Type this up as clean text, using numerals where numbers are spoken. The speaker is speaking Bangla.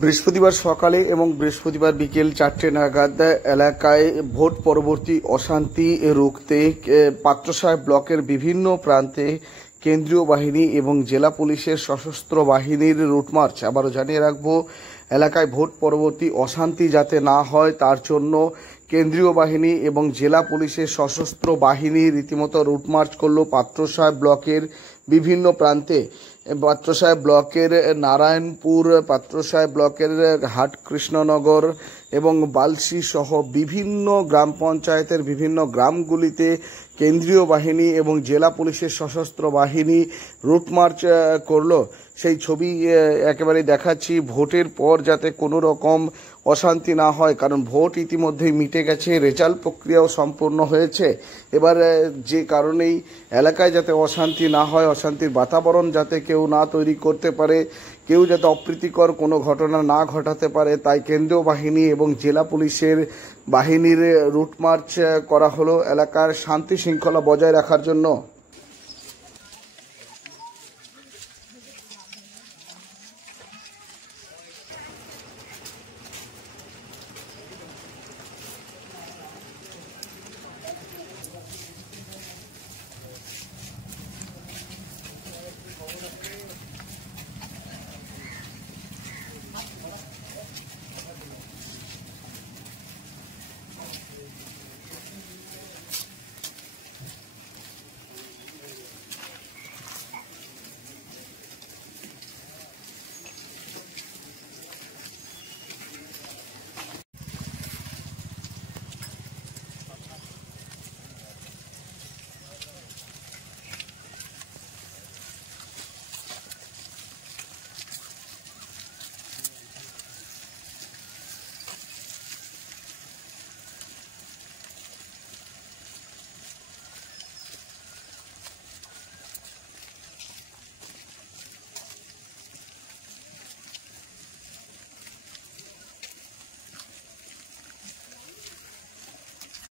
বৃহস্পতিবার সকালে এবং বৃহস্পতিবার বিকেল 4টে নাগাদ এলাকায় ভোট পরবর্তী অশান্তি রুখতে পাত্রসাহেব ব্লকের বিভিন্ন প্রান্তে কেন্দ্রীয় বাহিনী এবং জেলা পুলিশের সশস্ত্র বাহিনীর রুটমার্চ। আবারও জানিয়ে রাখবো, এলাকায় ভোট পরবর্তী অশান্তি যাতে না হয় তার জন্য কেন্দ্রীয় বাহিনী এবং জেলা পুলিশের সশস্ত্র বাহিনী রীতিমতো রুটমার্চ করল পাত্রসাহেব ব্লকের বিভিন্ন প্রান্তে। পাত্রসাহেব ব্লকের নারায়ণপুর, পাত্রসাহেব ব্লকের হাট কৃষ্ণনগর এবং বালসি সহ বিভিন্ন গ্রাম পঞ্চায়েতের বিভিন্ন গ্রামগুলিতে কেন্দ্রীয় বাহিনী এবং জেলা পুলিশের সশস্ত্র বাহিনী রুটমার্চ করলো। সেই ছবি একেবারে দেখাচ্ছি। ভোটের পর যাতে কোনো রকম অশান্তি না হয়, কারণ ভোট ইতিমধ্যেই মিটে গেছে, রেজাল্ট প্রক্রিয়াও সম্পূর্ণ হয়েছে। এবার যে কারণেই এলাকায় যাতে অশান্তি না হয়, অশান্তির বাতাবরণ যাতে কেউ না তৈরি করতে পারে, কেউ যাতে অপ্রীতিকর কোনো ঘটনা না ঘটাতে পারে, তাই কেন্দ্রীয় বাহিনী এবং জেলা পুলিশের বাহিনীর রুটমার্চ করা হলো এলাকার শান্তি শৃঙ্খলা বজায় রাখার জন্য।